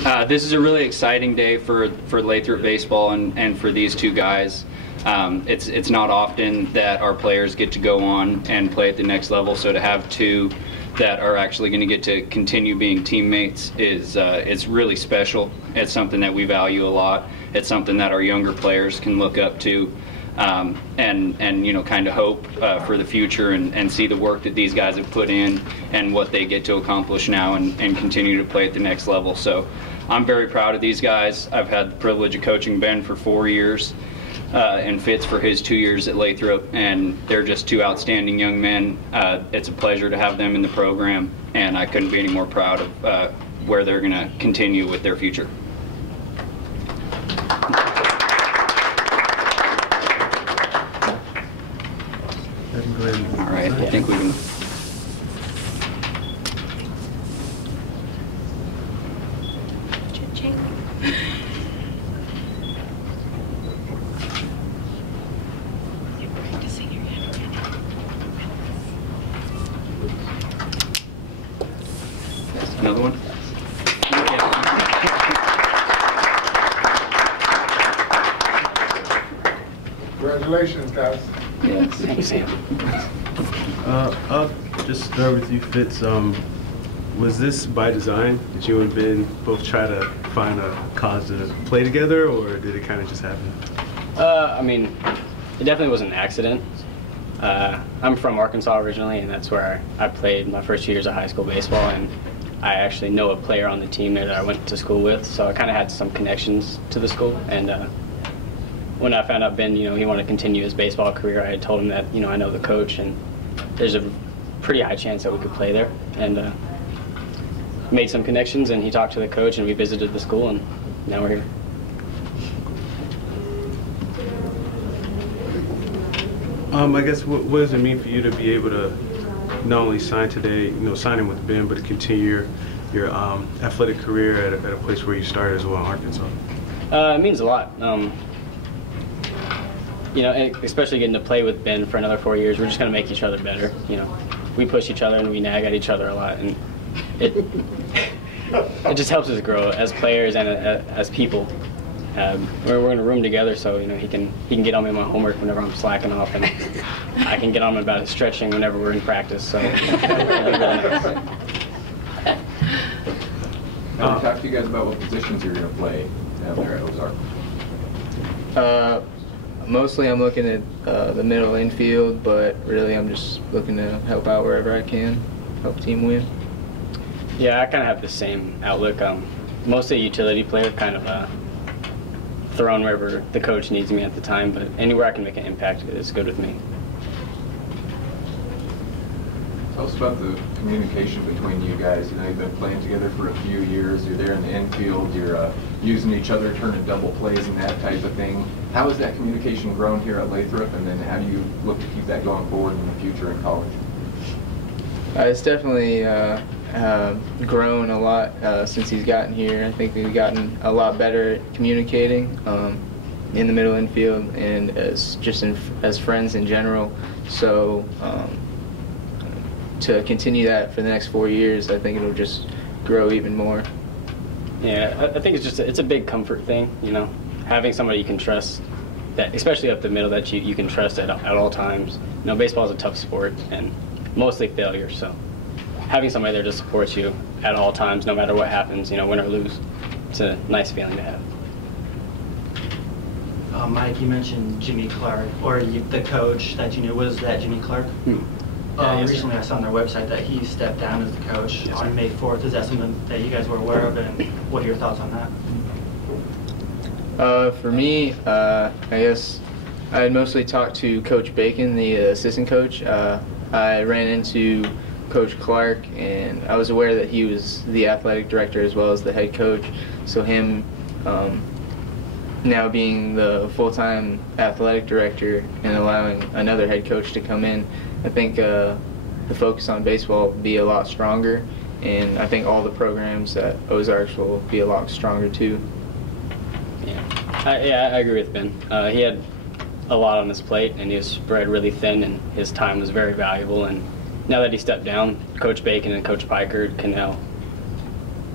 This is a really exciting day for Lathrop baseball and for these two guys. It's not often that our players get to go on and play at the next level, so to have two that are actually going to get to continue being teammates is it's really special. It's something that we value a lot. It's something that our younger players can look up to and you know, kind of hope for the future and see the work that these guys have put in and what they get to accomplish now and continue to play at the next level. So I'm very proud of these guys. I've had the privilege of coaching Ben for 4 years and Fitz for his 2 years at Lathrop, and they're just two outstanding young men. It's a pleasure to have them in the program, and I couldn't be any more proud of where they're going to continue with their future. All right, I think we can. Another one? Congratulations, guys. Yes. Thanks, Sam. I'll just start with you, Fitz. Was this by design? Did you and Ben both try to find a cause to play together, or did it kind of just happen? I mean, it definitely was an accident. I'm from Arkansas originally, and that's where I played my first 2 years of high school baseball, and I actually know a player on the team there that I went to school with, so I kind of had some connections to the school. And when I found out Ben, you know, he wanted to continue his baseball career, I had told him that, you know, I know the coach, and there's a pretty high chance that we could play there. And made some connections, and he talked to the coach, and we visited the school, and now we're here. I guess what does it mean for you to be able to not only sign today, you know, signing with Ben, but to continue your athletic career at a place where you started as well in Arkansas? It means a lot. You know, especially getting to play with Ben for another 4 years, we're just going to make each other better. You know, we push each other and we nag at each other a lot, and it just helps us grow as players and as people. We're in a room together, so you know he can get on me my homework whenever I'm slacking off, and I can get on him about stretching whenever we're in practice. So. Now, talk to you guys about what positions you're going to play down there at Ozark. Mostly I'm looking at the middle infield, but really I'm just looking to help out wherever I can, help the team win. Yeah, I kind of have the same outlook. Mostly a utility player, kind of thrown wherever the coach needs me at the time, but anywhere I can make an impact is good with me. Tell us about the communication between you guys. You know, you've been playing together for a few years. You're there in the infield. You're using each other, turning double plays and that type of thing. How has that communication grown here at Lathrop, and then how do you look to keep that going forward in the future in college? It's definitely grown a lot since he's gotten here. I think we've gotten a lot better at communicating in the middle infield and as friends in general. So to continue that for the next 4 years, I think it'll just grow even more. Yeah, I think it's a big comfort thing, you know, having somebody you can trust, that especially up the middle, that you can trust at all times. You know, baseball is a tough sport and mostly failure, so having somebody there to support you at all times, no matter what happens, you know, win or lose, it's a nice feeling to have. Mike, you mentioned Jimmy Clark, or the coach that you knew. Was that Jimmy Clark? Yes, recently I saw on their website that he stepped down as the coach on May 4th. Is that something that you guys were aware of, and what are your thoughts on that? For me, I guess I had mostly talked to Coach Bacon, the assistant coach. I ran into Coach Clark, and I was aware that he was the athletic director as well as the head coach. So him now being the full-time athletic director and allowing another head coach to come in, I think the focus on baseball will be a lot stronger, and I think all the programs at Ozarks will be a lot stronger too. Yeah, I agree with Ben. He had a lot on his plate, and he was spread really thin, and his time was very valuable. And now that he stepped down, Coach Bacon and Coach Piker can now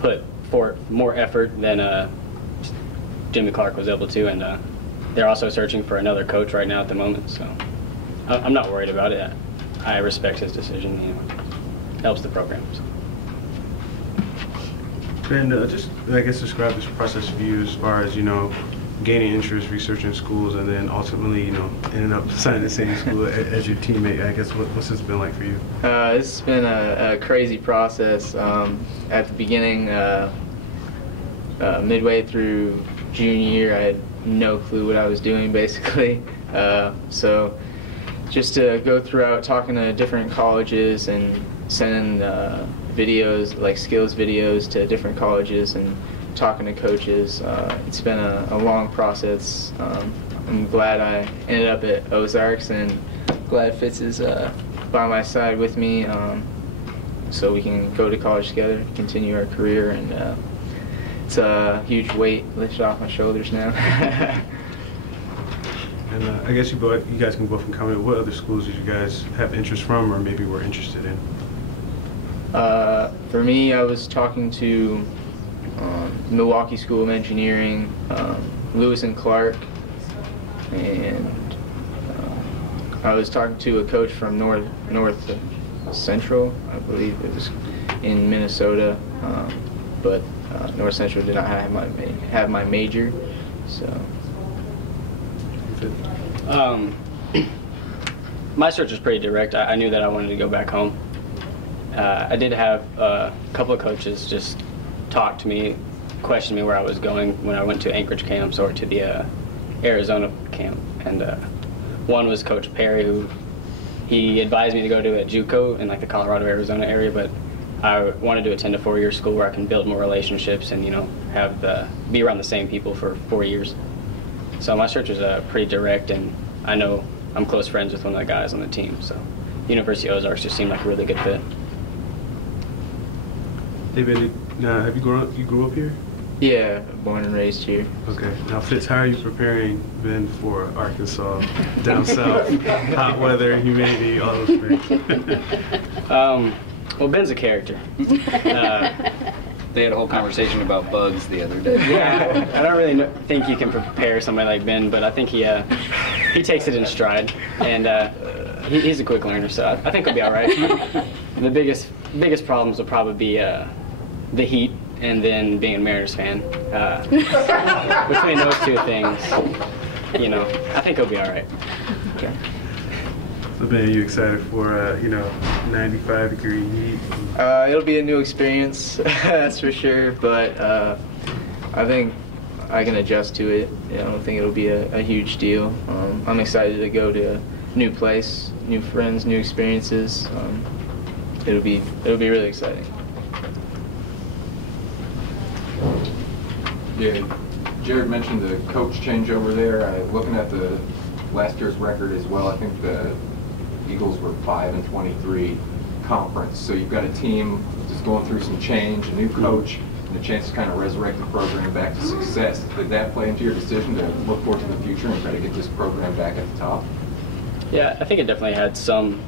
put more effort than Jimmy Clark was able to, and they're also searching for another coach right now at the moment. So I'm not worried about it. I respect his decision. You know, it helps the program. So. And just, I guess, describe this process for you as far as, you know, gaining interest, researching schools, and then ultimately, you know, ending up signing the same school as your teammate. I guess, what's this been like for you? It's been a crazy process. At the beginning, midway through junior year, I had no clue what I was doing, basically. So just to go throughout talking to different colleges and sending videos, like skills videos, to different colleges and talking to coaches. It's been a long process. I'm glad I ended up at Ozarks, and glad Fitz is by my side with me, so we can go to college together, continue our career, and it's a huge weight lifted off my shoulders now. And I guess you guys can both comment. What other schools did you guys have interest from, or maybe were interested in? For me, I was talking to Milwaukee School of Engineering, Lewis and Clark, and I was talking to a coach from North Central, I believe it was in Minnesota, but North Central did not have my major, so. My search was pretty direct. I knew that I wanted to go back home. I did have a couple of coaches just talk to me, question me where I was going when I went to Anchorage camps or to the Arizona camp. And one was Coach Perry, who he advised me to go to a JUCO in like the Colorado, Arizona area, but I wanted to attend a 4-year school where I can build more relationships and, you know, be around the same people for 4 years. So my search was pretty direct, and I know I'm close friends with one of the guys on the team. So University of Ozarks just seemed like a really good fit. David, have you grew up here? Yeah, born and raised here. Okay. Now, Fitz, how are you preparing Ben for Arkansas, down south, hot weather, humidity, all those things? Well, Ben's a character. They had a whole conversation about bugs the other day. Yeah, I don't really think you can prepare somebody like Ben, but I think he takes it in stride, and he's a quick learner, so I think he'll be all right. The biggest problems will probably be the heat, and then being a Mariners fan. Between those two things, you know, I think he'll be all right. Okay. So Ben, are you excited for 95-degree heat? It'll be a new experience, that's for sure. But I think I can adjust to it. I don't think it'll be a huge deal. I'm excited to go to a new place, new friends, new experiences. It'll be really exciting. Yeah, Jared mentioned the coach change over there. Looking at the last year's record as well, I think the Eagles were 5-23 conference. So you've got a team just going through some change, a new coach, and a chance to kind of resurrect the program back to success. Did that play into your decision to look forward to the future and try to get this program back at the top? Yeah, I think it definitely had some.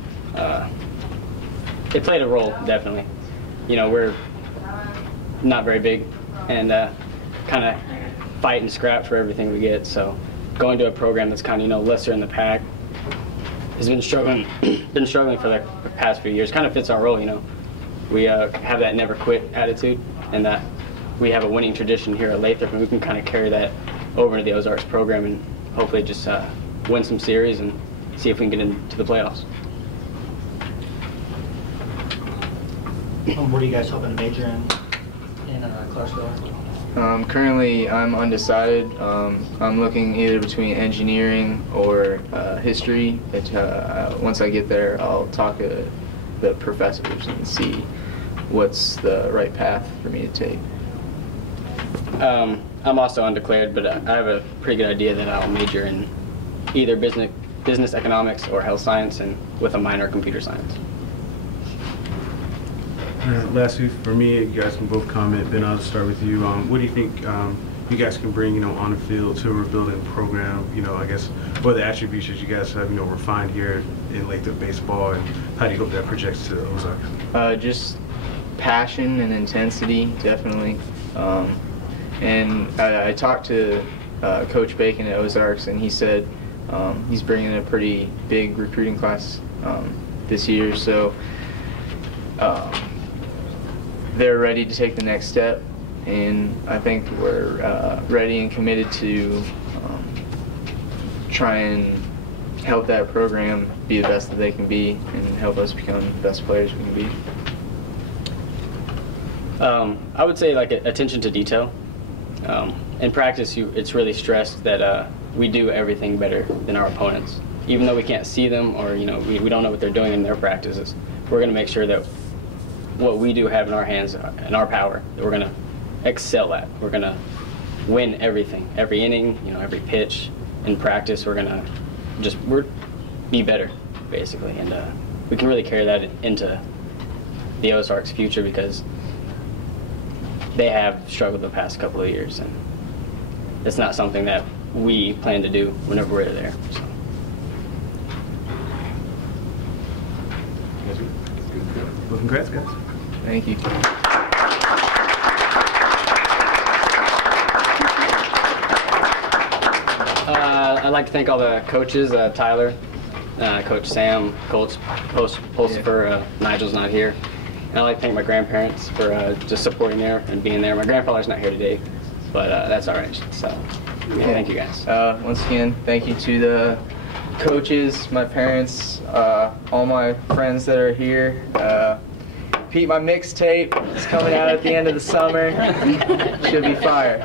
It played a role, definitely. You know, we're not very big, and kind of fight and scrap for everything we get. So going to a program that's kind of, lesser in the pack has been struggling for the past few years. Kind of fits our role, We have that never quit attitude, and that we have a winning tradition here at Lathrop, and we can kind of carry that over into the Ozarks program and hopefully just win some series and see if we can get into the playoffs. What are you guys hoping to major in Clarksville? Currently, I'm undecided. I'm looking either between engineering or history. Once I get there, I'll talk to the professors and see what's the right path for me to take. I'm also undeclared, but I have a pretty good idea that I'll major in either business economics or health science, and with a minor computer science. Lastly, for me, you guys can both comment. Ben, I'll start with you. What do you think you guys can bring, on the field to a rebuilding program? I guess what are the attributes that you guys have, refined here in Lathrop baseball, and how do you hope that projects to the Ozarks? Just passion and intensity, definitely. And I talked to Coach Bacon at Ozarks, and he said he's bringing a pretty big recruiting class this year, so they're ready to take the next step, and I think we're ready and committed to try and help that program be the best that they can be and help us become the best players we can be. I would say like attention to detail. In practice, it's really stressed that we do everything better than our opponents. Even though we can't see them, or we don't know what they're doing in their practices, we're going to make sure that what we do have in our hands and our power, that we're going to excel at. We're going to win everything, every inning, every pitch. In practice, we're going to be better, basically, and we can really carry that into the Ozarks' future because they have struggled the past couple of years, and it's not something that we plan to do whenever we're there. So. Well, congrats, guys. Thank you. I'd like to thank all the coaches, Tyler, Coach Sam, Coach Pulsifer, Nigel's not here. And I'd like to thank my grandparents for just supporting there and being there. My grandfather's not here today, but that's all right. So, yeah, thank you guys. Once again, thank you to the coaches, my parents, all my friends that are here. Pete, my mixtape is coming out at the end of the summer. Should be fire.